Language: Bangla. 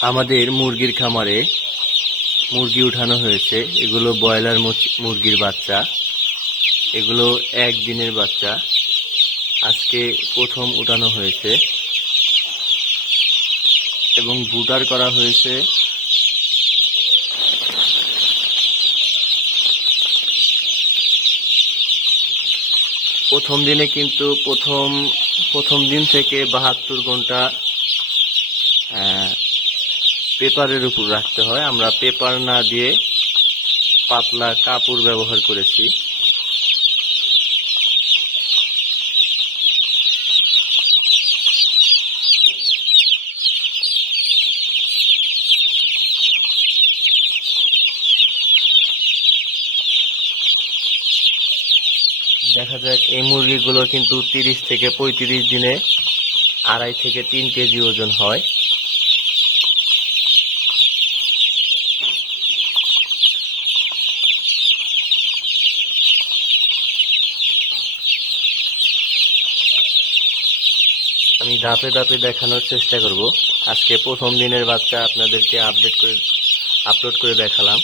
আমাদের মুরগির খামারে মুরগি উঠানো হয়েছে। এগুলো ব্রয়লার মুরগির বাচ্চা। এগুলো একদিনের বাচ্চা। আজকে প্রথম উঠানো হয়েছে। এবং বুটার করা হয়েছে। প্রথম দিনে কিন্তু প্রথম প্রথম দিন থেকে বাহাত্তর ঘণ্টা পেপারের উপর রাখতে হয়। আমরা পেপার না দিয়ে পাতলা কাপড় ব্যবহার করেছি। দেখা যাক, এই মুরগিগুলো কিন্তু তিরিশ থেকে পঁয়ত্রিশ দিনে আড়াই থেকে তিন কেজি ওজন হয়। আমি ধাপে ধাপে দেখানোর চেষ্টা করব। আজকে প্রথম দিনের বাচ্চা আপনাদেরকে আপডেট করে আপলোড করে দেখালাম।